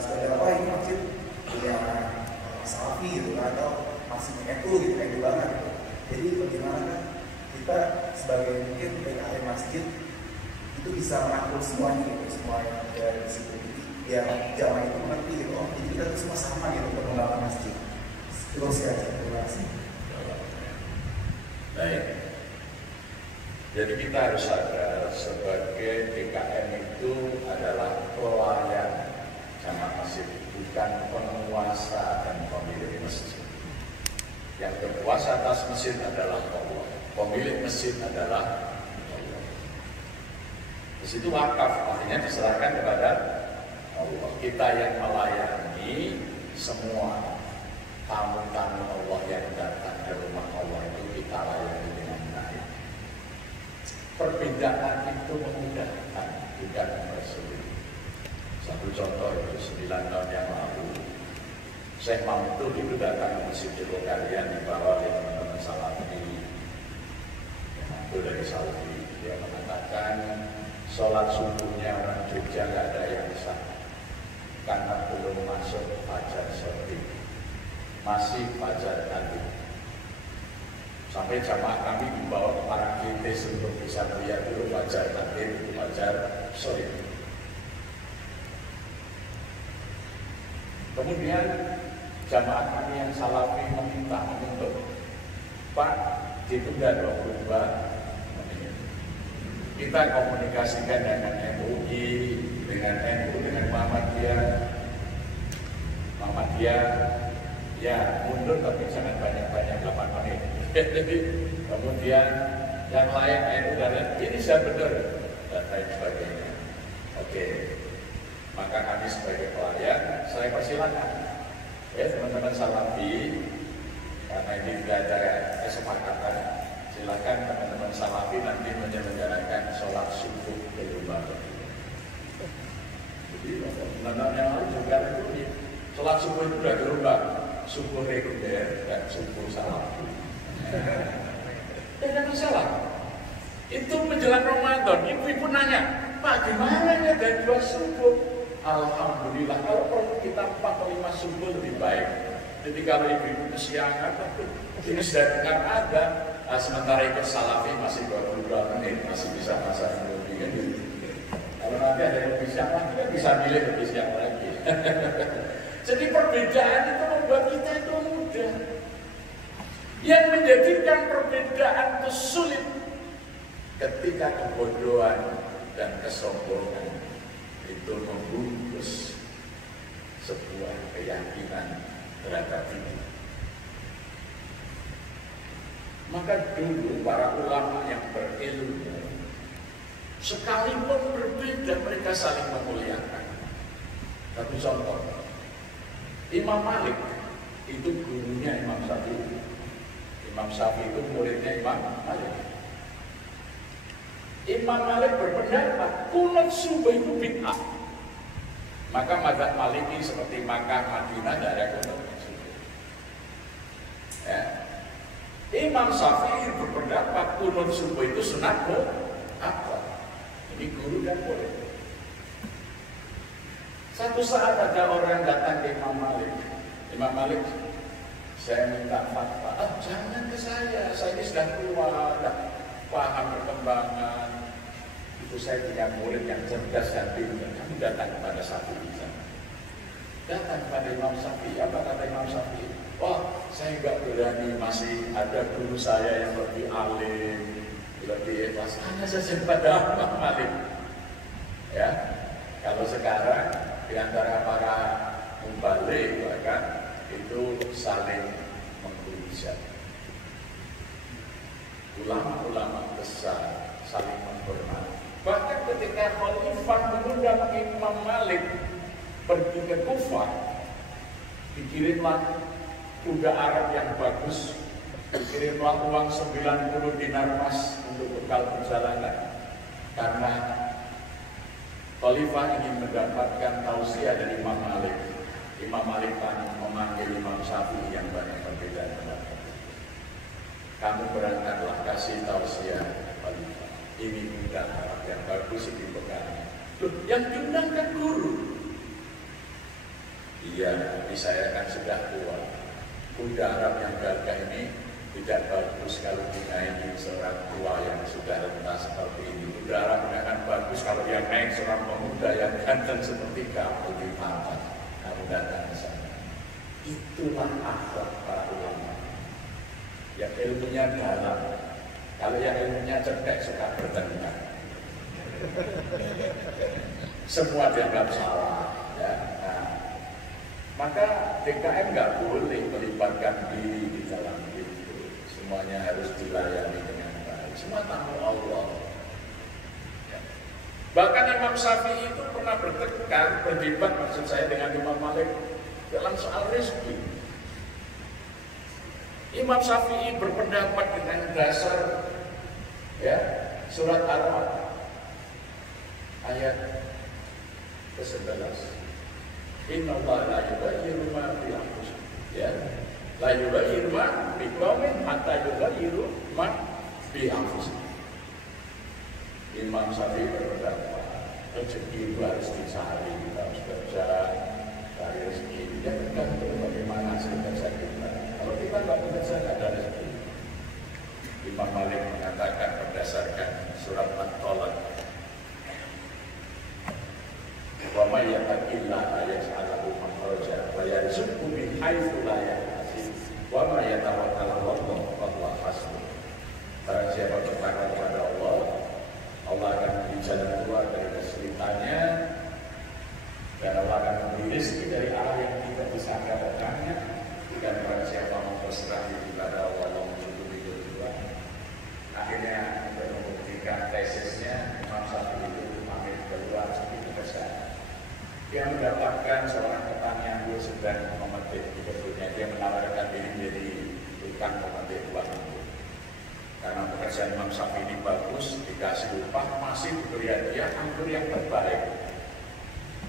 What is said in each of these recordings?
sekedar apa ini masjid punya Salafi gitu kan, atau masih NU gitu, NU banget gitu. Jadi bagaimana kita sebagai mungkin PKM masjid itu bisa merangkul semuanya gitu, semua yang ada di situ, biar jamaah itu mengerti gitu, oh jadi kita tuh semua sama gitu untuk membangun masjid. Terus ya, terima kasih. Baik. Jadi kita harus sadar sebagai PKM itu adalah pelayan jamaah masjid, bukan penguasa dan pemilik masjid. Yang berkuasa atas masjid adalah Allah, pemilik masjid adalah Allah. Di situ wakaf, artinya diserahkan kepada Allah. Kita yang melayani semua tamu-tamu Allah yang datang ke rumah Allah itu kita layani dengan baik. Perbedaan itu memudahkan, bukan mempersulit. Satu contoh itu 9 tahun yang lalu, Syekh Mahmud itu datang ke Masjid Jogokarian dibawa oleh teman-teman Salafi. Itu dari Salafi, dia mengatakan sholat subuhnya orang Jogja nggak ada yang sah karena belum masuk fajar shorting, masih fajar tadi. Sampai jamaah kami dibawa ke Parangkitis untuk bisa melihat dulu fajar tadi, fajar shorting. Kemudian jamaah kami yang Salafi meminta untuk Pak ditunda 22 menit. Kita komunikasikan dengan MUI, dengan NU, dengan Muhammadiyah, ya mundur tapi jangan banyak-banyak 8 menit. Kemudian yang lain NU dan lain, ini saya benar dan lain sebagainya. Oke, maka kami sebagai pelayan, saya persilakan ya teman-teman Salafi, karena ini tidak ada kesepakatan, silakan teman-teman Salafi nanti menyelenggarakan sholat subuh berlomba. Jadi teman-teman yang lain juga itu sholat subuh itu sudah berubah, subuh reguler dan subuh Salafi. Tidak ada masalah. Itu menjelang Ramadan, ibu-ibu nanya, Pak gimana ya dari 2 subuh? Alhamdulillah, kalau perlu kita 4 atau 5 subuh lebih baik. Jadi kalau ibu-ibu kesiangan, ini sudah dengar ada. Sementara ikut Salafi masih 22 menit, masih bisa masak lebih kan gitu. Kalau nanti ada yang lebih siang lagi, kan bisa milih lebih siang lagi. Jadi perbedaan itu membuat kita itu mudah. Yang menjadikan perbedaan itu sulit ketika kebodohan dan kesombongan itu membungkus sebuah keyakinan terhadap ini. Maka dulu para ulama yang berilmu sekalipun berbeda mereka saling memuliakan. Satu contoh, Imam Malik itu gurunya Imam Syafi'i. Imam Syafi'i itu muridnya Imam Malik. Imam Malik berpendapat kunut subuh itu bid'ah. Maka mazhab Maliki seperti Makkah, Madinah tidak ada kunut subuh. Ya. Imam Syafi'i berpendapat kunut subuh itu sunat apa? Ini guru dan murid. Satu saat ada orang datang ke Imam Malik. Imam Malik, saya minta fatwa. Jangan ke saya ini sudah tua, sudah paham perkembangan. Itu saya punya murid yang cerdas dan pintar. Kamu datang kepada Syafi'i. Datang kepada Imam Syafi'i. Apa kata Imam Syafi'i? Wah, saya nggak berani, masih ada guru saya yang lebih alim, lebih ikhlas. Hanya saja kepada Imam Malik. Ya, kalau sekarang di antara para mubalik bahkan itu saling menghujat. Ulama-ulama besar saling menghormati. Bahkan ketika Khalifah mengundang Imam Malik pergi ke Kufah, dikirimlah kuda Arab yang bagus, dikirimlah uang 90 dinar emas untuk bekal perjalanan. Karena Khalifah ingin mendapatkan tausiah dari Imam Malik. Imam Malik memanggil Imam Syafi'i yang banyak perbedaan pendapat. Kamu berangkatlah kasih tausiah Khalifah. Ini kuda Arab yang bagus ini bekal. Yang diundang kan guru. Ya, tapi saya kan sudah tua. Kuda Arab yang gagah ini tidak bagus kalau dinaiki seorang tua yang sudah renta seperti ini. Kuda Arab akan bagus kalau yang naik seorang pemuda yang ganteng seperti kamu di mata. Kamu datang ke sana. Itulah akhlak para ulama. Yang ilmunya dalam. Kalau yang ilmunya cerdas suka bertengkar. Semua dianggap salah. Ya. Nah, maka DKM nggak boleh melibatkan diri di dalam itu. Semuanya harus dilayani dengan baik. Semua tamu Allah. Ya. Bahkan Imam Syafi'i itu pernah berdebat maksud saya dengan Imam Malik dalam soal rezeki. Imam Syafi'i berpendapat dengan dasar ya surat Ar-Rahman ayat ke-11. Innallaha la yughayyiru ma bi anfusihim. Ya. La yughayyiru ma bi qaumin hatta yughayyiru ma bi anfusihim. Imam Syafi'i berpendapat rezeki itu harus dicari, kita harus kerja, cari rezeki. Ya tergantung bagaimana hasil kerja kita. Kalau kita nggak bekerja nggak ada rezeki. Imam Malik mengatakan berdasarkan surat At-Talaq, wa may yattaqillaha yaj'al makhraja wa yarzuqhu min haitsu la yahtasib wa may yatawakkal 'ala Allah fallahu hasbuh. Barang siapa bertakwa kepada Allah, Allah akan memberi jalan keluar dari kesulitannya dan Allah akan memberi rezeki dari arah yang tidak bisa dapatkannya. Dan barang siapa mau berserah diri kepada Allah, Allah mencukupi kedua. Akhirnya untuk membuktikan tesisnya, Imam Syafi'i itu pamit keluar seperti besar. Dia mendapatkan seorang petani anggur sedang memetik di kebunnya. Dia menawarkan diri menjadi tukang pemetik buah anggur. Karena pekerjaan Imam Syafi'i ini bagus, dikasih upah, masih diberi hadiah anggur yang terbaik.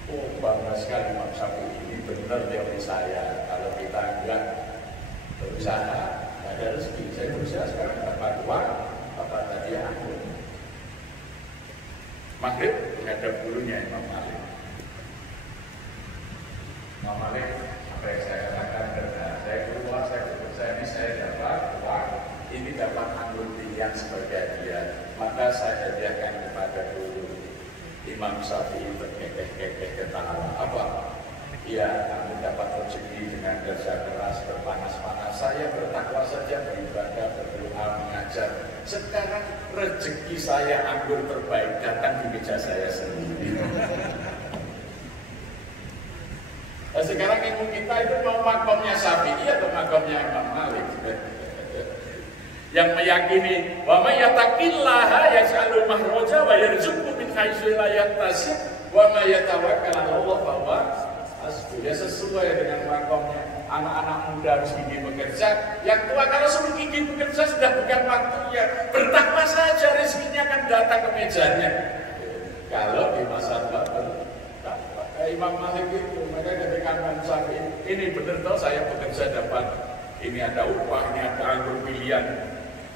Oh, bangga sekali Imam Syafi'i ini, benar teori saya. Kalau kita enggak berusaha, nggak ada rezeki. Saya berusaha sekarang dapat uang, dapat hadiah anggur. Maghrib menghadap gurunya Imam Malik. Imam Malik, apa yang saya katakan benar. Saya keluar, saya berusaha ini, saya dapat uang, ini dapat anggur pilihan sebagai hadiah. Maka saya hadiahkan kepada guru. Imam Syafi'i terkekeh-kekeh ketawa. Apa? Ya, kamu dapat rezeki dengan kerja keras, berpanas-panas. Saya bertakwa saja, beribadah, berdoa, mengajar. Sekarang rezeki saya anggur terbaik datang di meja saya sendiri. Nah, sekarang ilmu kita itu mau makomnya Syafi'i atau makomnya Imam Malik? Yang meyakini wa may yattaqillaha yaj'al makhraja wa yarzuqhu min haitsu la yahtasib wa may yatawakkal 'ala Allah fa huwa hasbuh. Ya sesuai dengan makomnya. Anak-anak muda harus gigih bekerja. Yang tua kalau suruh gigih bekerja sudah bukan waktunya. Bertakwa saja, rezekinya akan datang ke mejanya. Kalau di masa tua Imam Malik itu, maka ketika Imam Syafi'i ini benar toh saya bekerja dapat ini ada upah, ini ada anggur pilihan.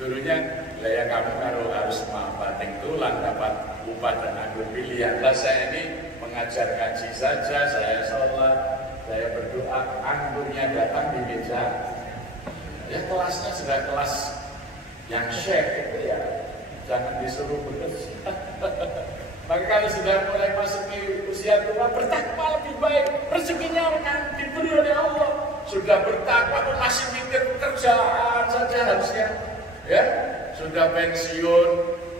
Dulunya ya kamu kalau harus banting tulang dapat upah dan anggur pilihan. Lah saya ini mengajar ngaji saja, saya sholat, saya berdoa, anggurnya datang di meja. Ya kelasnya sudah kelas yang syekh itu ya, jangan disuruh bekerja. Maka kalau sudah mulai masuki usia tua, bertakwa lebih baik, rezekinya akan diberi oleh Allah. Sudah bertakwa masih mikir pekerjaan saja harusnya. Ya, sudah pensiun,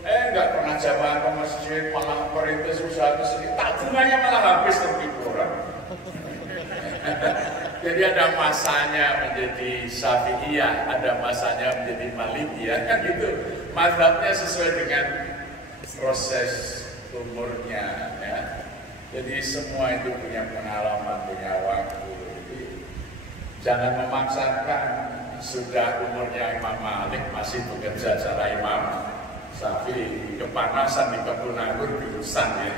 nggak pernah jamaah ke masjid, malah perintis usaha sendiri, tabungannya malah habis tertipu orang. Jadi ada masanya menjadi Syafi'iyah, ada masanya menjadi Malikiyah, kan gitu. Mazhabnya sesuai dengan proses umurnya, ya. Jadi semua itu punya pengalaman, punya waktu. Jadi, jangan memaksakan. Sudah umurnya Imam Malik masih bekerja cara Imam Syafi'i, kepanasan di kebun anggur diusan ya.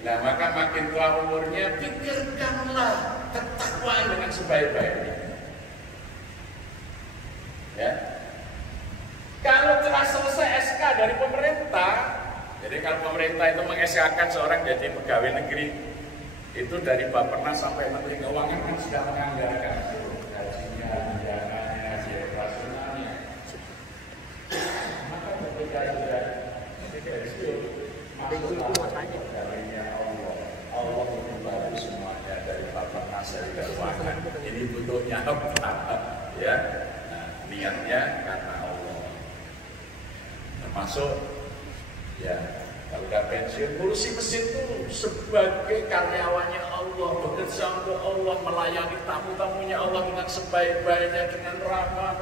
Nah maka makin tua umurnya pikirkanlah ketakwaan dengan sebaik-baiknya. Ya. Kalau telah selesai SK dari pemerintah, jadi kalau pemerintah itu meng-SK-kan seorang jadi pegawai negeri, Itu dari Bappenas sampai Menteri Keuangan kan sudah menganggarkan gajinya, tunjangannya, biaya operasionalnya. Maka ketika sudah pensiun, masuklah darinya Allah. Allah membantu semuanya dari Bappenas, dari Keuangan. Ini butuhnya apa? Ya, nah, niatnya karena Allah. Termasuk ya. Kalau udah pensiun, ngurusi masjid itu sebagai karyawannya Allah, bekerja untuk Allah, melayani tamu-tamunya Allah dengan sebaik-baiknya, dengan ramah.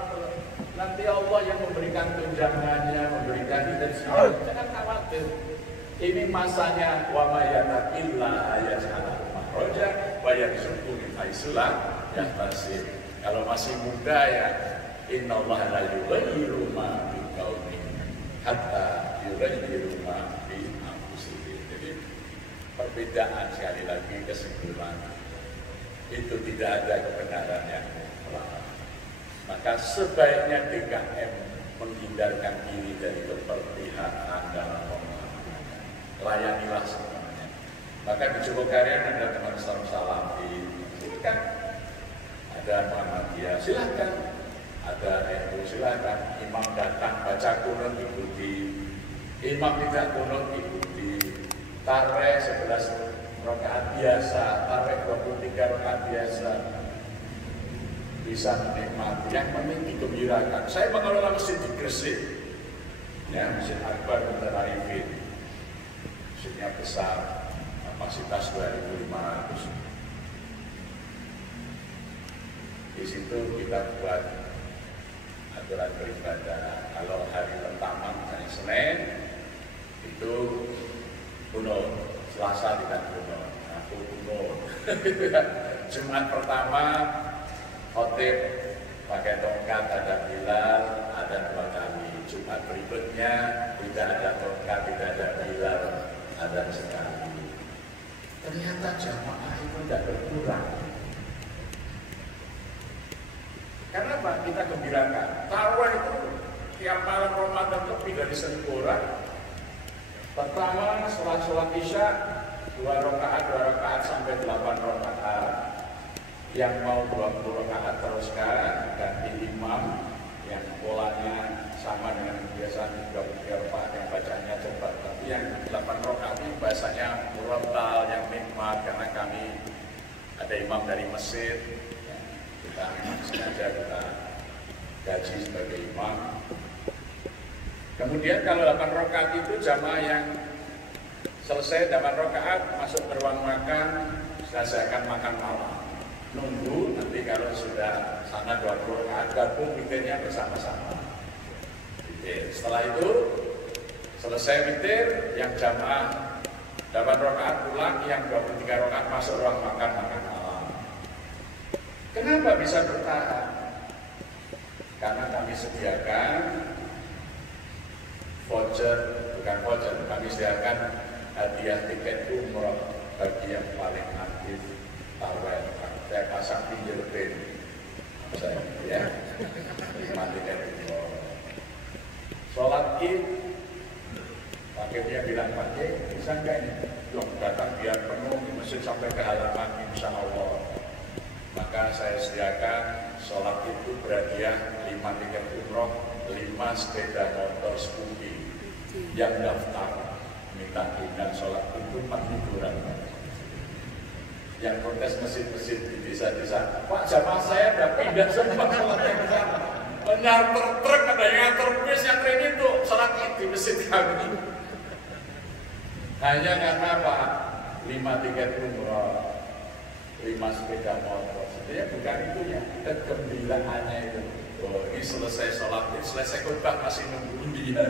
Nanti Allah yang memberikan tunjangannya, memberikan hidayah. Jangan khawatir. Ini masanya wa may yattaqillah yaj'al makhraja wa yarzuqhu min haitsu la yahtasib. Kalau masih muda ya, innallaha la yughayyiru ma biqaumin hatta yughayyiru ma. Jadi perbedaan sekali lagi kesimpulan itu tidak ada kebenaran yang mutlak. Maka sebaiknya DKM menghindarkan diri dari keberpihakan dalam pemahaman. Layanilah semuanya. Maka di Jogokarian ada teman Salafi, silakan. Ada Muhammadiyah, silakan. Ada NU, silakan. Imam datang baca kunut ikuti. Imam tidak kunut ikuti. Tarawih 11 rakaat biasa, tarawih 23 rakaat biasa, bisa menikmati. Yang penting digembirakan. Saya mengelola masjid di Gresik, ya, Masjid Akbar Kota Arifin. Masjidnya besar, kapasitas 2.500. Di situ kita buat aturan beribadah. Kalau hari pertama misalnya Senin itu kuno, Selasa tidak kuno, aku kuno. Jumat pertama khotib pakai tongkat, ada Bilal, ada 2 kali. Jumat berikutnya tidak ada tongkat, tidak ada Bilal, ada sekali. Ternyata jamaah itu tidak berkurang. Karena apa? Kita gembirakan. Tarawih itu tiap malam Ramadan lebih dari 1.000 orang. Pertama setelah sholat isya 2 rakaat sampai 8 rakaat. Yang mau 20 rakaat teruskan ganti imam yang polanya sama dengan biasa 23 rakaat yang bacanya cepat. Tapi yang 8 rakaat ini bahasanya murattal, yang nikmat karena kami ada imam dari Mesir. Kita sengaja kita gaji sebagai imam. Kemudian kalau 8 rakaat itu jamaah yang selesai 8 rakaat masuk ke ruang makan, saya akan makan malam. Nunggu nanti kalau sudah sana 20 rakaat gabung witirnya bersama-sama. Setelah itu selesai witir, yang jamaah 8 rakaat pulang, yang 23 rakaat masuk ruang makan malam. Kenapa bisa bertahan? Karena kami sediakan voucher, bukan voucher, kami sediakan hadiah tiket umroh bagi yang paling aktif tarawih. Saya pasang pinggir pin, saya ya, 5 tiket umroh. Sholat Id, paketnya bilang pakai, bisa nggak ini? Yang datang biar penuh di masjid sampai ke halaman, insya Allah. Maka saya sediakan sholat itu berhadiah 5 tiket umroh, 5 sepeda motor Scoopy. Yang daftar minta tinggal sholat itu 4.000 orang. Yang protes masjid-masjid di desa-desa, Pak jamaah saya udah pindah semua sholat yang sana. Nyarter truk, ada yang nganter bis, yang ini tuh sholat di masjid kami. Hanya karena apa? 5 tiket umroh, 5 sepeda motor. Sebenarnya bukan itunya, kegembiraannya itu. Oh, ini selesai sholat, selesai khutbah masih nunggu dia.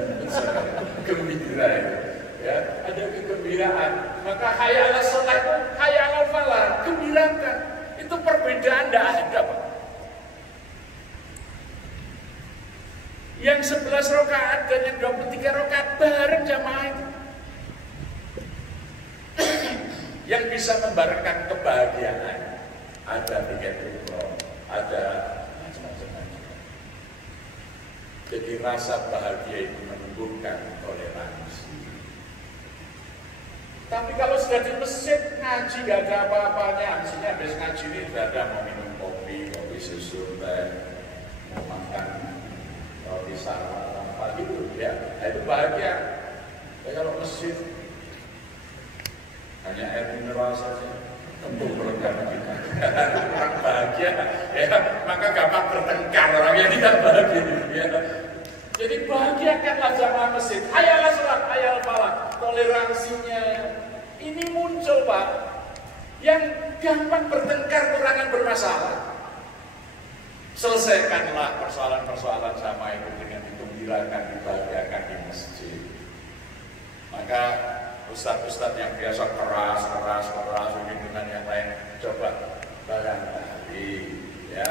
Gembira itu. Ya, ada kegembiraan. Maka hayal sholat itu, hayal falah, gembirakan. Itu perbedaan tidak ada, Pak. Yang 11 rakaat dan yang 23 rakaat bareng jamaah itu. Yang bisa membarengkan kebahagiaan. Ada tiket umroh, ada macam-macam. Jadi rasa bahagia itu menumbuhkan toleransi. Tapi kalau sudah di masjid ngaji nggak ada apa-apanya. Maksudnya habis ngaji ini sudah ada mau minum kopi susu, teh, mau makan roti sama apa gitu ya. Itu bahagia. Ya, kalau masjid hanya air mineral saja, tentu berlebihan kita. Kurang bahagia, ya maka gampang bertengkar orang yang tidak bahagia. Ya. Jadi bahagiakanlah jamaah masjid. Ayalah sholat, ayal falah. Toleransinya ini muncul Pak. Yang gampang bertengkar, kurangan bermasalah. Selesaikanlah persoalan-persoalan sama itu dengan digembirakan, dibahagiakan di masjid. Maka ustadz-ustadz yang biasa keras begitu dengan yang lain, coba barangkali ya,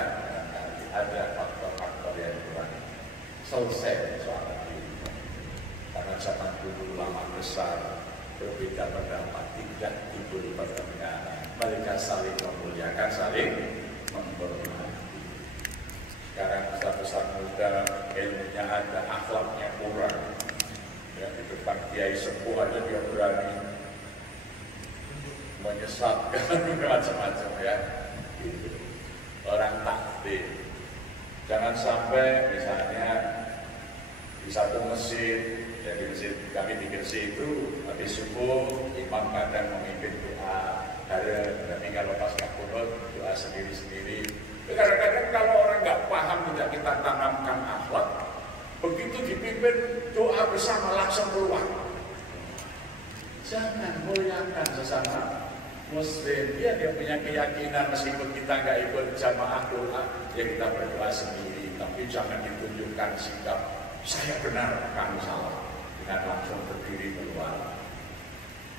ada faktor-faktor yang kurang selesai soal ini. Karena zaman dulu ulama besar berbeda pendapat, tidak timbul pertengkaran. Mereka saling memuliakan, saling menghormati. Sekarang ustadz-ustadz muda ilmunya ada, akhlaknya kurang. Ya, di depan kiai sepuh aja dia berani menyesatkan macam-macam ya. Gitu. Orang takdir. Jangan sampai misalnya di satu masjid, jadi masjid kami di Gresik itu habis subuh imam kadang memimpin doa, tapi kalau pas kunut doa sendiri-sendiri. Kadang-kadang kalau orang nggak paham, tidak kita tanamkan akhlak, begitu dipimpin doa bersama langsung keluar. Jangan muliakan sesama Muslim. Dia punya keyakinan meskipun kita nggak ikut jamaah doa, ya kita berdoa sendiri. Tapi jangan ditunjukkan sikap saya benar, kamu salah, dengan langsung berdiri keluar.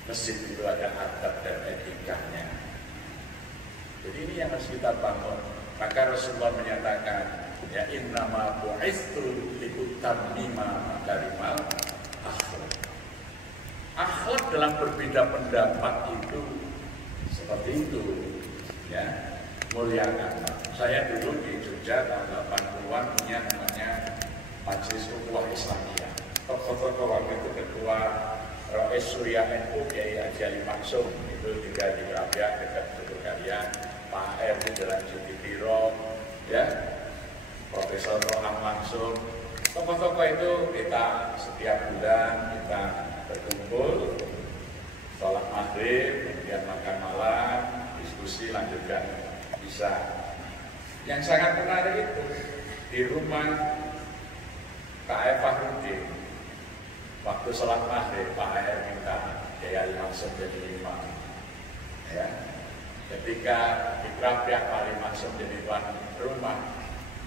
Masjid itu ada adab dan etikanya. Jadi ini yang harus kita bangun. Maka Rasulullah menyatakan, ya innama bu'istu liutammima makarimal akhlak. Akhlak dalam berbeda pendapat itu seperti itu, ya, muliakan. Saya dulu di Jogja tahun 80-an punya namanya Majelis Ukhuwah Islamiyah. Tokoh-tokoh waktu itu ketua Rais Surya NU Kiai Haji Ali Maksum itu juga di Rabiah dekat Sudirman, Pak R di Jalan Jogitiro, ya, Profesor Roham langsung. Tokoh-tokoh itu kita setiap bulan kita berkumpul, sholat maghrib, kemudian makan malam, diskusi, lanjutkan bisa. Yang sangat menarik itu di rumah K.F. Fahrudin, waktu sholat maghrib Pak R minta Kiai langsung jadi imam. Ya. Ketika Ikraf yang paling masuk jadi tuan rumah,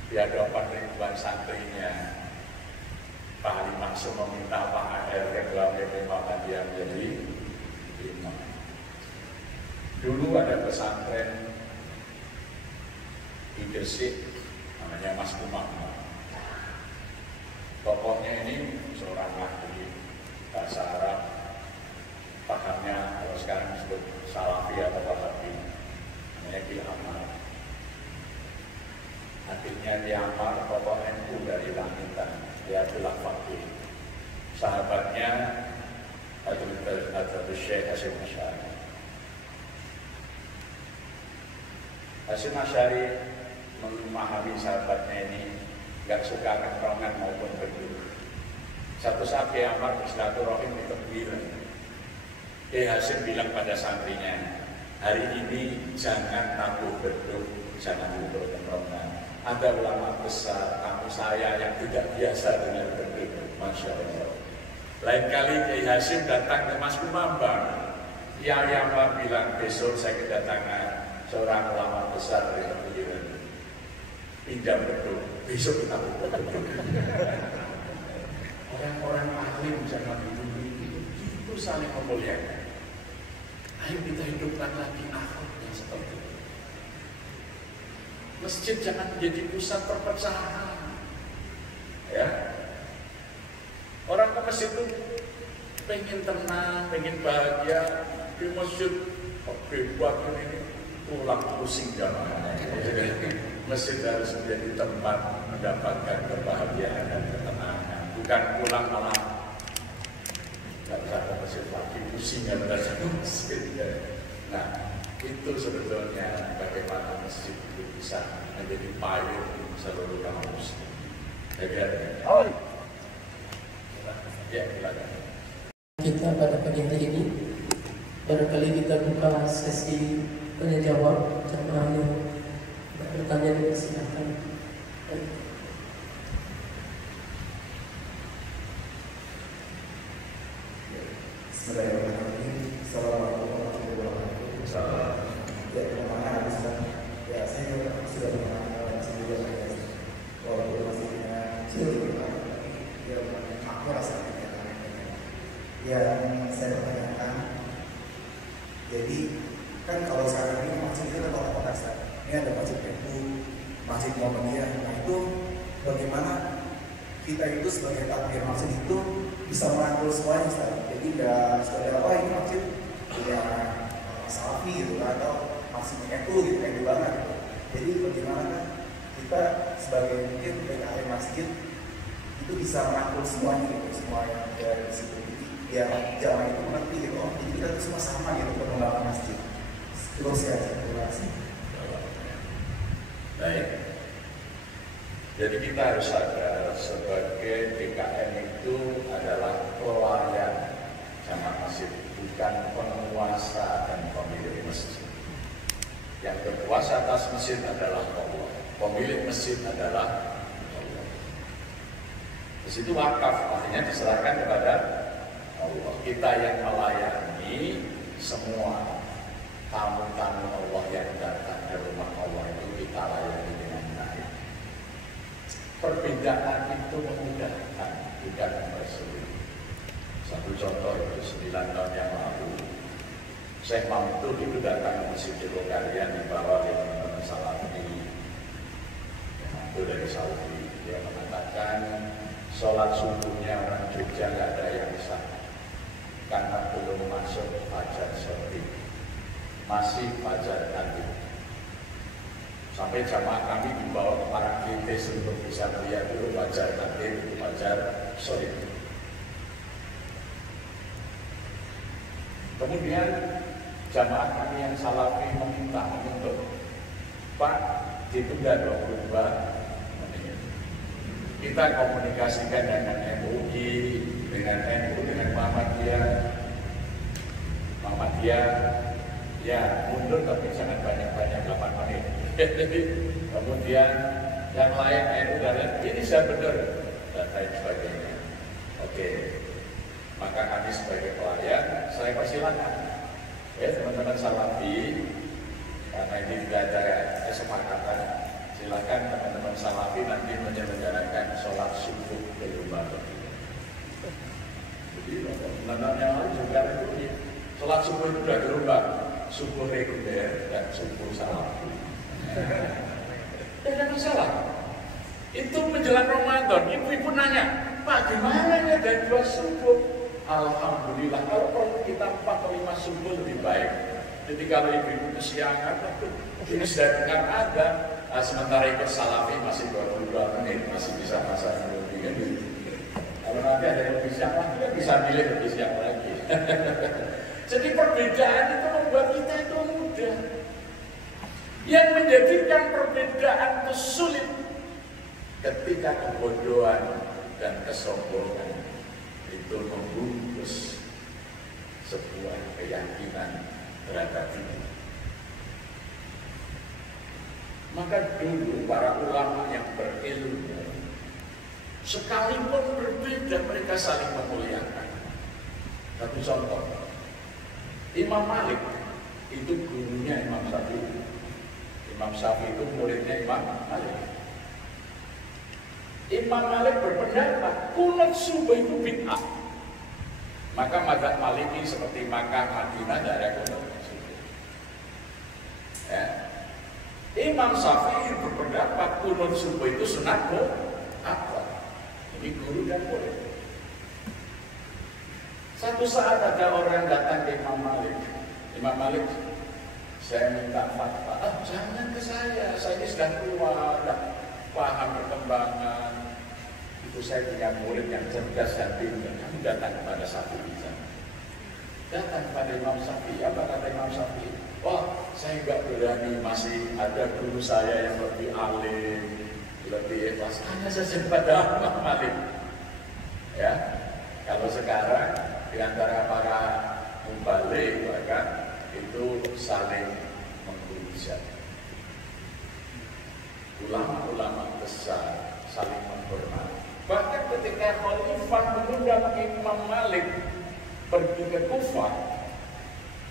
di hadapan ribuan santrinya, Pak Ali Maksum meminta Pak R Ketua PP Muhammadiyah menjadi imam. Dulu ada pesantren di Gresik namanya Mas Kumar. Tokohnya ini seorang ahli bahasa Arab, pahamnya kalau sekarang disebut Salafi atau Wahabi, namanya Ki Amar. Akhirnya diamar tokoh NU dari Langitan, dia adalah fakih. Sahabatnya adalah Syekh Hasyim Asy'ari. Hasyim Asy'ari memahami sahabatnya ini nggak suka keterangan maupun berdua. Satu saat Kiai Amar bersilaturahim di Tebuiran. Kiai Hasyim bilang pada santrinya, hari ini jangan tabuh beduk, jangan tabuh keterangan. Ada ulama besar, kamu saya yang tidak biasa dengan beduk, Masya Allah. Lain kali Kiai Hasyim datang ke Mas Kumambang, Kiai Amar bilang besok saya kedatangan seorang ulama besar dari Tebuiran. Pinjam beduk, besok kita beduk. Orang-orang alim zaman dulu itu saling memuliakan. Ayo kita hidupkan lagi akhlak yang seperti itu. Masjid jangan menjadi pusat perpecahan. Ya, orang ke masjid itu pengen tenang, pengen bahagia. Di masjid buat ini pulang pusing jamaah. Masjid harus menjadi tempat mendapatkan kebahagiaan dan ketenangan. Bukan pulang malah nggak bisa ke masjid lagi, pusing ya pada masjid. Nah, itu sebetulnya bagaimana masjid itu bisa menjadi payung seluruh kaum muslim. Ya, silakan. Kita pada pagi hari ini, barangkali kita buka sesi tanya jawab. Jemaah yang bertanya dipersilakan. Bismillahirrahmanirrahim. Assalamualaikum warahmatullahi wabarakatuh. Ya, pertama ya saya sudah mengenal sendiri walaupun masih sudah ya aku rasanya yang saya pertanyakan. Jadi kan kalau sekarang ini masjid itu kota-kota besar. Ini ada masjid itu, masjid Muhammadiyah. Nah itu bagaimana kita itu sebagai takmir masjid itu bisa merangkul semuanya, Ustaz. Jadi nggak sekedar apa ini masjid punya salafi gitu kan, atau masjid NU gitu kayak banget gitu. Jadi bagaimana kita sebagai mungkin PKI masjid itu bisa merangkul semuanya gitu, semua yang ada di situ. Biar jamaah itu mengerti gitu, oh jadi kita itu semua sama gitu untuk membangun masjid. Terus ya, terima kasih. Baik. Jadi kita harus sadar sebagai DKM itu adalah pelayan jamaah masjid, bukan penguasa dan pemilik masjid. Yang berkuasa atas masjid adalah Allah, pemilik masjid adalah Allah. Di situ wakaf, artinya diserahkan kepada Allah. Kita yang melayani semua tamu-tamu Allah yang datang ke rumah Allah itu kita layani dengan baik. Perbedaan itu memudahkan, bukan mempersulit. Satu contoh itu 9 tahun yang lalu, Syekh Mamdud itu datang ke Masjid Lokalian di bawah teman-teman Salafi itu dari Saudi. Dia mengatakan sholat subuhnya orang Jogja nggak ada yang bisa karena belum masuk fajar shorting, masih fajar tadi. Sampai jamaah kami dibawa ke para kritis untuk bisa melihat dulu fajar tadi, fajar shorting. Kemudian jamaah kami yang Salafi meminta untuk Pak ditunda 22 menit. Kita komunikasikan dengan MUI, dengan NU, dengan Muhammadiyah, ya mundur tapi jangan banyak-banyak 8 menit. Kemudian yang lain NU dan lain, ini saya benar dan lain sebagainya. Oke, maka kami sebagai pelayan saya persilakan ya teman-teman Salafi, karena ini tidak ada kesepakatan, silakan teman-teman Salafi nanti menyelenggarakan sholat subuh di rumah. Jadi teman-teman yang lain juga itu sholat subuh itu sudah berubah, subuh reguler dan subuh Salafi. Tidak ada masalah. Itu menjelang Ramadan, ibu-ibu nanya, Pak gimana ya dari 2 subuh? Alhamdulillah, kalau kita 4 atau 5 subuh lebih baik. Jadi kalau ibu-ibu kesiangan, ini sudah dengar ada, sementara ikut Salafi masih 22 menit, masih bisa masak lebih kan? Kalau nanti ada yang lebih siang lagi, kita bisa milih lebih siang lagi. Jadi perbedaan itu membuat kita itu mudah. Yang menjadikan perbedaan itu sulit ketika kebodohan dan kesombongan itu membungkus sebuah keyakinan terhadap itu. Maka dulu para ulama yang berilmu sekalipun berbeda mereka saling memuliakan. Satu contoh, Imam Malik itu gurunya Imam Syafi'i. Imam Syafi'i itu muridnya Imam Malik. Imam Malik berpendapat kunut subuh itu bid'ah. Maka mazhab Maliki seperti Makkah, Madinah tidak ada kunut subuh. Ya. Imam Syafi'i berpendapat kunut subuh itu sunat muakkad. Ini guru dan murid. Satu saat ada orang datang ke Imam Malik. Imam Malik, saya minta fatwa. Jangan ke saya ini sudah tua, sudah paham perkembangan. Itu saya punya murid yang cerdas dan pintar. Kamu datang kepada satu bisa. Datang pada Imam Syafi'i, apa kata Imam Syafi'i? Wah, saya nggak berani, masih ada guru saya yang lebih alim, lebih ikhlas. Tanya saja pada Imam Malik. Ya, kalau sekarang di antara para mubalik bahkan itu saling menghujat. Ulama-ulama besar saling menghormati. Bahkan ketika Khalifah mengundang Imam Malik pergi ke Kufah,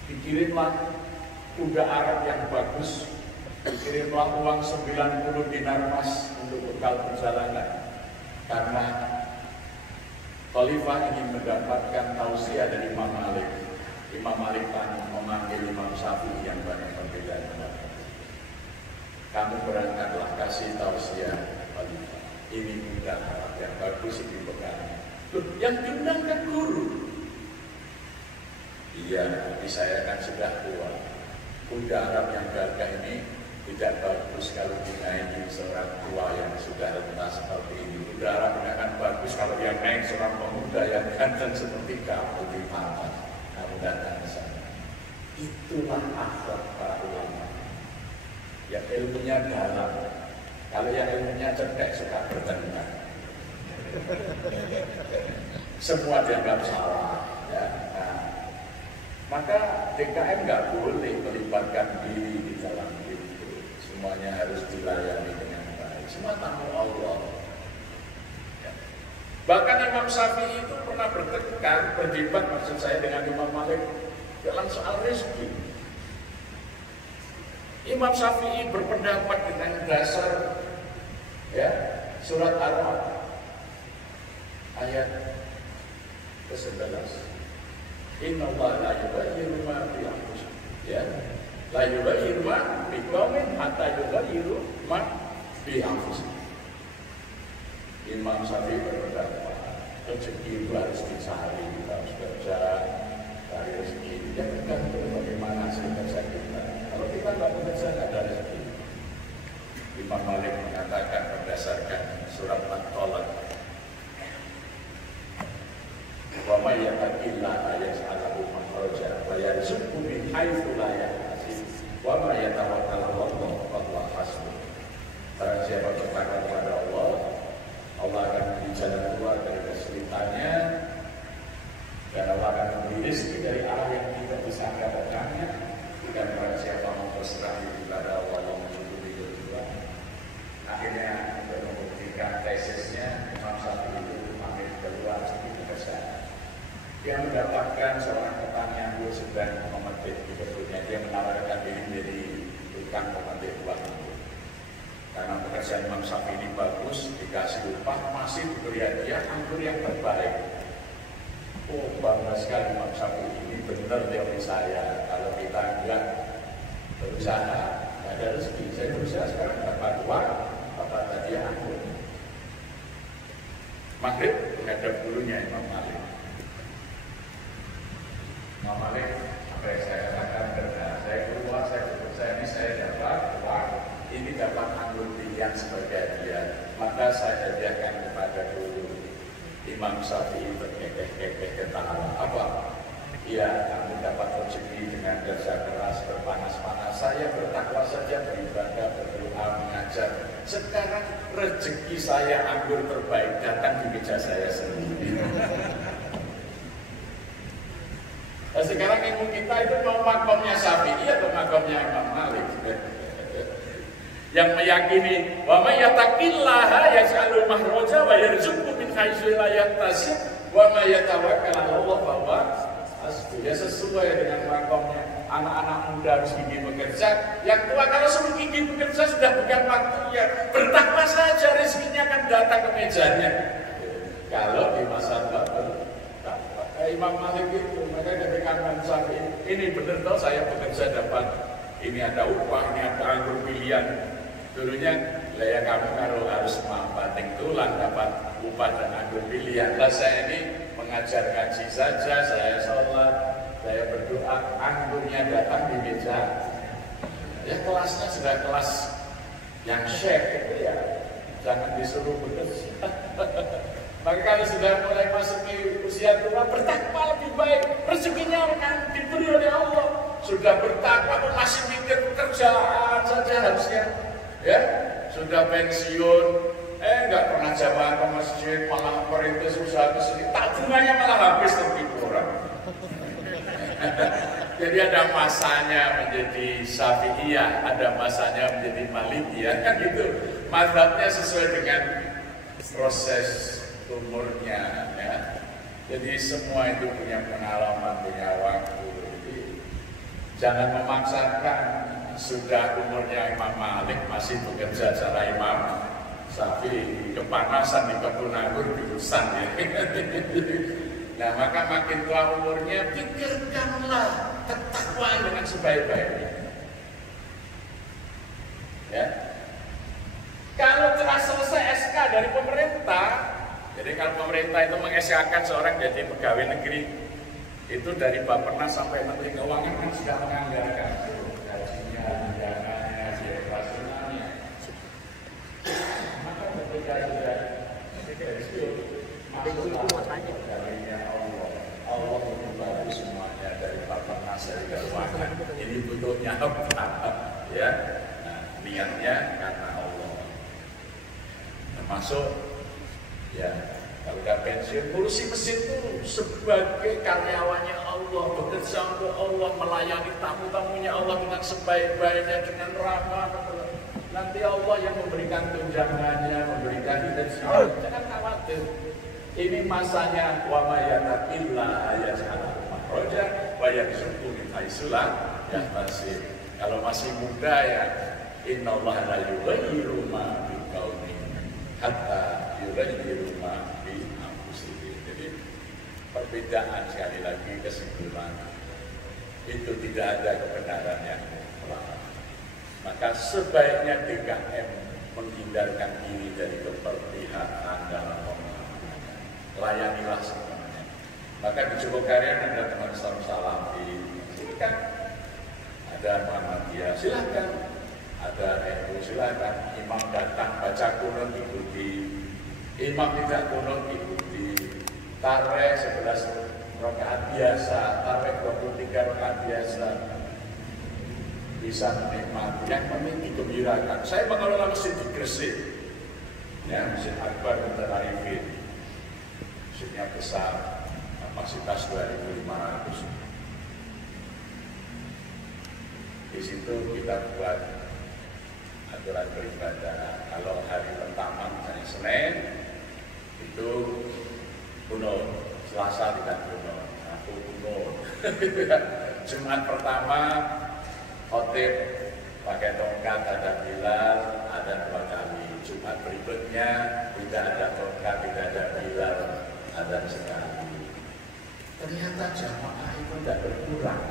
dikirimlah kuda Arab yang bagus, dikirimlah uang 90 dinar emas untuk bekal perjalanan, karena Khalifah ingin mendapatkan tausiah dari Imam Malik. Imam Malik memanggil Imam Syafi'i yang banyak berbeda pendapat. Kamu berangkatlah kasih tausiah Khalifah. Ini kuda Arab yang bagus ini bekal. Yang diundang kan guru. Iya, tapi saya kan sudah tua. Kuda Arab yang gagah ini tidak bagus kalau dinaiki seorang tua yang sudah renta seperti ini. Kuda Arab ini akan bagus kalau yang naik seorang pemuda yang ganteng seperti kamu di papan. Kamu datang ke sana. Itulah akhlak para ulama. Yang ilmunya dalam. Kalau yang ilmunya cerdas suka bertengkar. Semua dianggap salah. Ya. Nah, maka DKM nggak boleh melibatkan diri di dalam itu. Semuanya harus dilayani dengan baik. Semua tamu Allah. Ya. Bahkan Imam Syafi'i itu pernah berdebat maksud saya dengan Imam Malik dalam soal rezeki. Imam Syafi'i berpendapat dengan dasar ya surat Ar-Ra'd ayat ke-11. Inna Allah la yughayyiru ma bi anfusihim. Ya. La yughayyiru ma bi qaumin hatta yughayyiru ma bi anfusihim. Imam Syafi'i berpendapat rezeki itu harus dicari, kita harus kerja, cari rezeki. Ya tergantung bagaimana hasil kerja kita. Kalau kita nggak bekerja nggak ada rezeki. Imam Malik mengatakan berdasarkan surat At-Talaq, wa may yattaqillaha yaj'al lahu makhraja wa yarzuqhu min haitsu la yahtasib wa may yatawakkal 'ala Allah fa huwa hasbuh. Barang siapa bertakwa kepada Allah, Allah akan memberi jalan keluar dari kesulitannya, dan Allah akan memberi rezeki dari arah yang tidak disangka-sangkanya. Dan barang siapa mau berserah kepada Allah yang mencukupi kebutuhan, akhirnya untuk membuktikan tesisnya Imam Syafi'i itu pamit keluar di pekerjaan. Dia mendapatkan seorang petani yang sedang memetik di kebunnya. Dia menawarkan diri menjadi tukang pemetik buah anggur. Karena pekerjaan Imam Syafi'i ini bagus, dikasih upah, masih diberi hadiah anggur yang terbaik. Oh, bangga sekali Imam Syafi'i ini benar teori saya. Kalau kita enggak berusaha, tidak ada rezeki. Saya berusaha sekarang dapat uang, dapat hadiah anggur. Maghrib menghadap gurunya Imam Malik. Imam Malik, apa yang saya katakan benar. Saya keluar, saya berusaha ini, saya dapat uang. Ini dapat anggur pilihan sebagai hadiah. Maka saya hadiahkan kepada guru. Imam Syafi'i berkekeh-kekeh ketawa. Apa? Ya, kamu dapat rezeki dengan kerja keras, berpanas-panas. Saya bertakwa saja, beribadah, berdoa, mengajar. Sekarang rezeki saya anggur terbaik datang di meja saya sendiri. Nah, sekarang ilmu kita itu mau makomnya Syafi'i atau makomnya Imam Malik? Yang meyakini wa may yattaqillaha yaj'al makhraja wa yarzuqhu min haitsu la yahtasib wa may yatawakkal 'ala Allah fa huwa hasbuh. Ya sesuai dengan makomnya. Anak-anak muda harus gigih bekerja. Yang tua kalau suruh gigih bekerja sudah bukan waktunya. Bertakwa saja, rezekinya akan datang ke mejanya. Kalau di masa tua bertakwa. Imam Malik itu, maka ketika Imam Syafi'i ini benar toh saya bekerja dapat ini ada upah, ini ada anggur pilihan. Dulunya, lah ya kamu kalau harus banting tulang dapat upah dan anggur pilihan. Lah saya ini mengajar ngaji saja, saya sholat, saya berdoa, anggurnya datang di meja. Ya kelasnya sudah kelas yang syekh itu ya, jangan disuruh bekerja. Maka kalau sudah mulai masuk ke usia tua, bertakwa lebih baik. Rezekinya akan diberi oleh Allah. Sudah bertakwa masih mikir pekerjaan saja harusnya. Ya, sudah pensiun, nggak pernah jamaah ke masjid, malah perintis usaha ke sini. Tabungannya malah habis tertipu orang. Jadi ada masanya menjadi Syafi'iyah, ada masanya menjadi Malikiyah, kan gitu. Mazhabnya sesuai dengan proses umurnya, ya. Jadi semua itu punya pengalaman, punya waktu. Jadi, jangan memaksakan sudah umurnya Imam Malik masih bekerja secara Imam Syafi'i, kepanasan di kebun anggur diurusan ya. Nah maka makin tua umurnya pikirkanlah ketakwaan dengan sebaik-baiknya. Ya. Kalau telah selesai SK dari pemerintah, jadi kalau pemerintah itu meng-SK-kan seorang jadi pegawai negeri, itu dari Bappenas sampai Menteri Keuangan kan sudah menganggarkan gajinya, tunjangannya, biaya operasionalnya. Maka ketika sudah pensiun, masuklah pegawainya Allah itu bagus semuanya dari Bappenas, dari Keuangan. Ini butuhnya apa? Ya, nah, niatnya karena Allah. Termasuk ya, kalau udah pensiun, ngurusi mesin itu sebagai karyawannya Allah, bekerja untuk Allah, melayani tamu-tamunya Allah dengan sebaik-baiknya, dengan ramah. Nanti Allah yang memberikan tunjangannya, memberikan hidup. Jangan khawatir. Ini masanya wa ma yataqilla yaj'al makhraja wa yarzuqhu min haitsu la yahtasib. Kalau masih muda ya, innallaha la yughayyiru ma biqaumin hatta yughayyiru ma bi anfusihim. Jadi perbedaan sekali lagi kesimpulan itu tidak ada kebenaran yang mutlak. Maka sebaiknya DKM menghindarkan diri dari keberpihakan dalam layanilah semuanya. Maka di Jogokaryan ada teman Salafi, silakan. Ada Muhammadiyah, silakan. Ada NU, silakan. Imam datang baca kunut ikuti, imam tidak kunut ikuti. Tarawih 11 rakaat biasa, tarawih 23 rakaat biasa. Bisa menikmati, yang penting digembirakan. Saya mengelola masjid di Gresik, ya, Masjid Akbar Bunda Arifin. Masjidnya besar, kapasitas 2.500. Di situ kita buat aturan beribadah. Kalau hari pertama misalnya Senin itu kuno, Selasa tidak kuno, Rabu kuno. Jumat pertama khotib pakai tongkat, ada Bilal, ada 2 kali. Jumat berikutnya tidak ada tongkat, tidak ada Bilal, ada sekali. Ternyata jamaah itu tidak berkurang.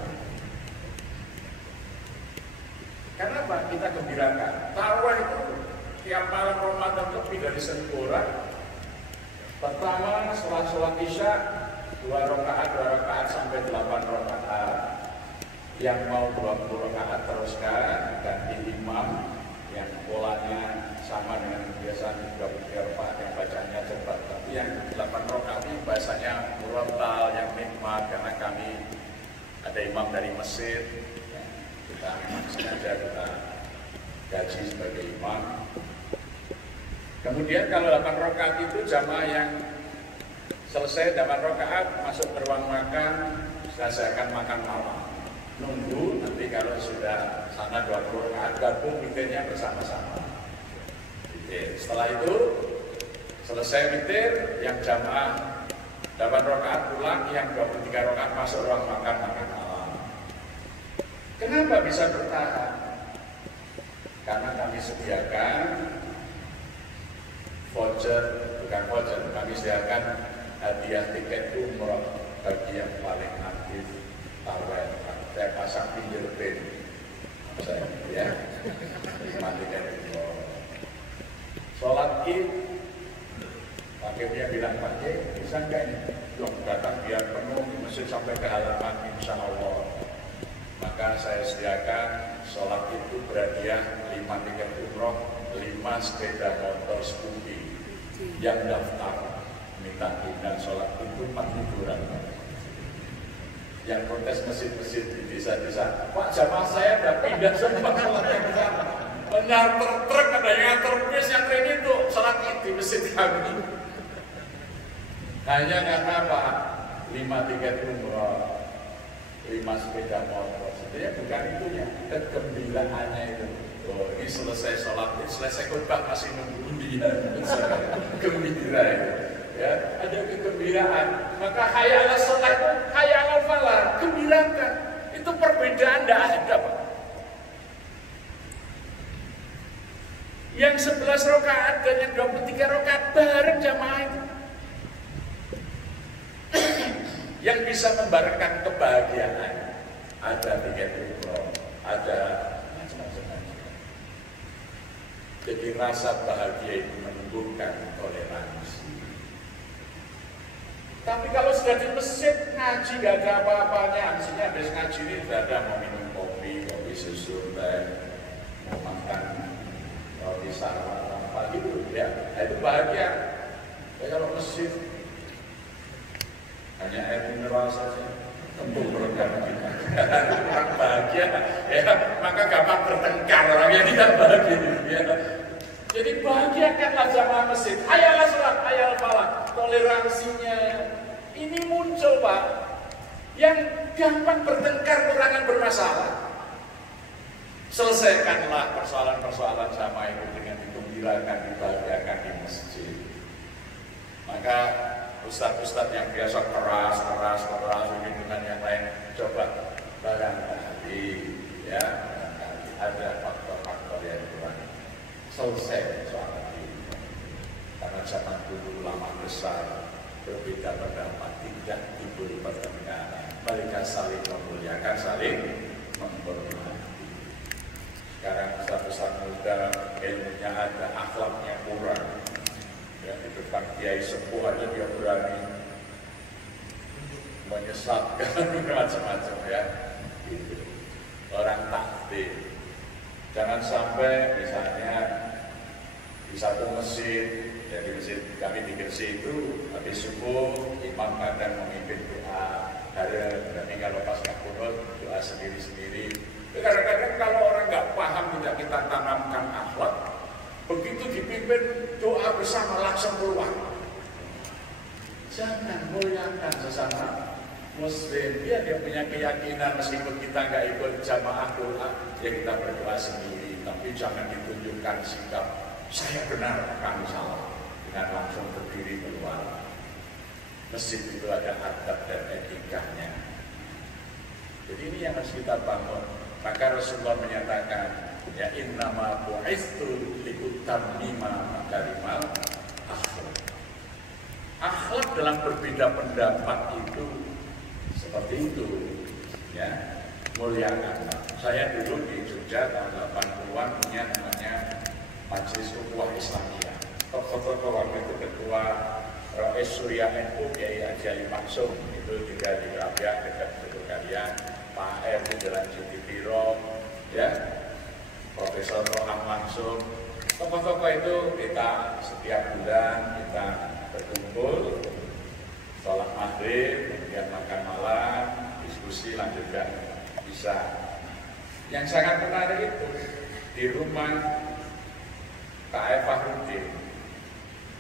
Karena apa? Kita gembirakan. Tarawih itu tiap malam Ramadan lebih dari 1.000 orang. Pertama setelah sholat isya 2 rakaat sampai 8 rakaat. Yang mau 20 rakaat teruskan, ganti imam yang polanya sama dengan kebiasaan 23 rakaat yang bacanya cepat. Tapi yang 8 rakaat ini bahasanya murattal, yang nikmat, karena kami ada imam dari Mesir. Kita sengaja kita gaji sebagai imam. Kemudian kalau 8 rakaat itu jamaah yang selesai 8 rakaat masuk ke ruang makan, saya akan makan malam. Nunggu nanti kalau sudah sana 20 rakaat gabung witirnya bersama-sama. Setelah itu selesai witir, yang jamaah 8 rakaat pulang, yang 23 rakaat masuk ruang makan malam. Kenapa bisa bertahan? Karena kami sediakan voucher, bukan voucher, kami sediakan hadiah tiket umroh bagi yang paling aktif tarawih. Saya pasang pinggir pin, saya ya, tiket umroh. Sholat Id, hakimnya bilang pakai, bisa nggak ini? Yang datang biar penuh di masjid sampai ke halaman, insya Allah. Maka saya sediakan sholat itu berhadiah 5 tiket umroh, 5 sepeda motor Scoopy yang daftar minta ikan sholat itu 4 liburan. Yang protes masjid-masjid di desa-desa, Pak jamaah saya udah pindah semua sholatnya ke sana. Menyantar truk, ada yang ngantar bis, yang ini tuh sholat id di masjid kami. Hanya karena apa? 5 tiket umroh, 5 sepeda motor. Sebenarnya bukan itunya, kegembiraannya itu. Oh, ini selesai sholat, ini selesai khutbah masih nunggu undian. Gembira itu. Ya, ada kegembiraan. Maka hayya 'alas shalah itu hayya 'alal falah, gembirakan. Itu perbedaan tidak ada, Pak. Yang 11 rakaat dan yang 23 rakaat bareng jamaah itu. Yang bisa membarengkan kebahagiaan. Ada tiket umroh, ada macam-macam. Jadi rasa bahagia itu menumbuhkan toleransi. Tapi kalau sudah di masjid ngaji gak ada apa-apanya, artinya habis ngaji ini tidak ada mau minum kopi susu, teh, mau makan roti sarwa apa gitu ya, itu bahagia. Ya, kalau masjid hanya air mineral saja, tentu meredam kita. Orang bahagia, ya maka gampang bertengkar orang yang tidak bahagia. Ya. Jadi bahagiakanlah jamaah masjid. Hayya 'alas shalah, hayya 'alal falah. Toleransinya ini muncul, Pak. Yang gampang bertengkar, kurangan bermasalah. Selesaikanlah persoalan-persoalan jamaah itu dengan digembirakan, dibahagiakan di masjid. Maka ustadz-ustadz yang biasa keras ini dengan yang lain, coba barangkali ya ada faktor-faktor yang kurang selesai soal ini. Karena zaman dulu ulama besar berbeda pendapat, tidak timbul pertengkaran. Mereka saling memuliakan, saling menghormati. Sekarang ustadz-ustadz muda ilmunya ada, akhlaknya kurang. Ya, di depan kiai sepuh aja dia berani menyesatkan macam-macam ya. Gitu. Orang takdir. Jangan sampai misalnya di satu masjid, jadi masjid kami di Gresik itu habis subuh imam kadang memimpin doa, tapi kalau pas kunut doa sendiri-sendiri. Kadang-kadang kalau orang nggak paham, tidak kita tanamkan akhlak, begitu dipimpin doa bersama langsung keluar. Jangan muliakan sesama Muslim. Dia punya keyakinan meskipun kita nggak ikut jamaah doa, ya kita berdoa sendiri. Tapi jangan ditunjukkan sikap saya benar, kamu salah, dengan langsung berdiri keluar. Masjid itu ada adab dan etikanya. Jadi ini yang harus kita bangun. Maka Rasulullah menyatakan, ya innama bu'istu liutammima makarimal akhlak. Akhlak dalam berbeda pendapat itu seperti itu, ya, muliakan. Saya dulu di Jogja tahun 80-an punya namanya Majelis Ukhuwah Islamiyah. Tokoh-tokoh waktu itu ketua Rais Surya NU Kiai Haji Ali Maksum, itu juga di Rabiah dekat Betul Kalian, Pak R di Jalan Jitipiro, ya, Profesor Roham langsung. Tokoh-tokoh itu kita setiap bulan kita berkumpul, sholat maghrib, kemudian makan malam, diskusi, lanjutkan bisa. Yang sangat menarik itu di rumah Pak R Fahrudin,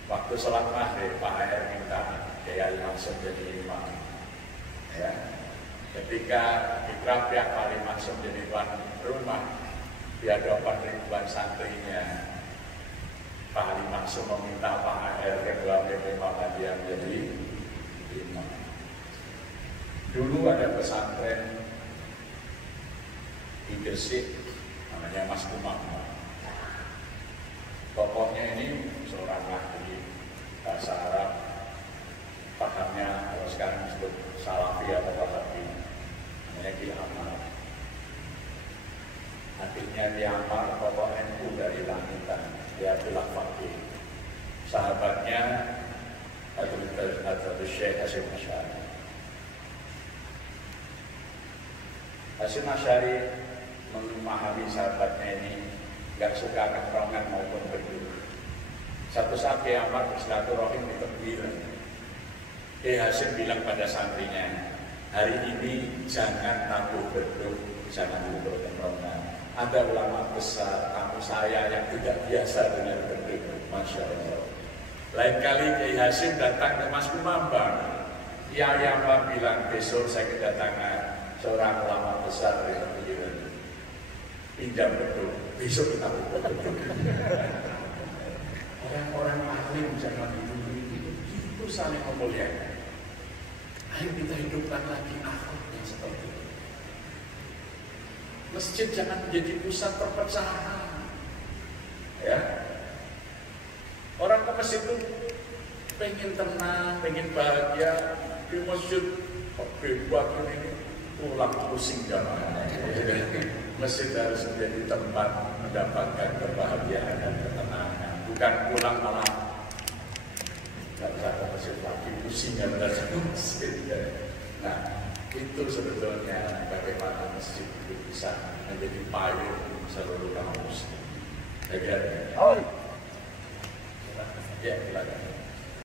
waktu sholat maghrib Pak R minta Kiai langsung jadi imam. Ya. Ketika Ikrafiah Pak langsung jadi tuan rumah, di hadapan ribuan santrinya, Pak Ali Maksum meminta Pak R Ketua PP Muhammadiyah menjadi imam. Dulu ada pesantren di Gresik namanya Mas Kumam. Tokohnya ini seorang ahli bahasa Arab, pahamnya kalau sekarang disebut Salafi atau Wahabi, namanya Ki Ammar. Akhirnya diamar tokoh NU dari Langitan, dia bilang fakir. Sahabatnya adalah Syekh Hasyim Asy'ari. Hasyim Asy'ari memahami sahabatnya ini nggak suka nongkrongan maupun berdua. Satu saat Ki Ammar bersilaturahim di tepian Hasyim bilang pada santrinya, hari ini jangan tabuh beduk, jangan duduk tengkorak. Ada ulama besar, tamu saya yang tidak biasa dengan beduk, Masya Allah. Lain kali Kiai Hasyim datang ke Mas Kumambang, Kiai apa bilang besok saya kedatangan seorang ulama besar yang pinjam beduk, besok kita beduk. Orang-orang alim jangan itu saling memuliakan. Ayo kita hidupkan lagi akhlak yang seperti itu. Masjid jangan menjadi pusat perpecahan. Ya, orang ke masjid itu pengen tenang, pengen bahagia. Di masjid bebas ini pulang pusing jamaah. Masjid harus menjadi tempat mendapatkan kebahagiaan dan ketenangan, bukan pulang malah nggak bisa ke masjid lagi, pusing dan masjid. Nah, itu sebetulnya bagaimana masjid itu bisa menjadi payung seluruh kaum muslim. Ya, silakan.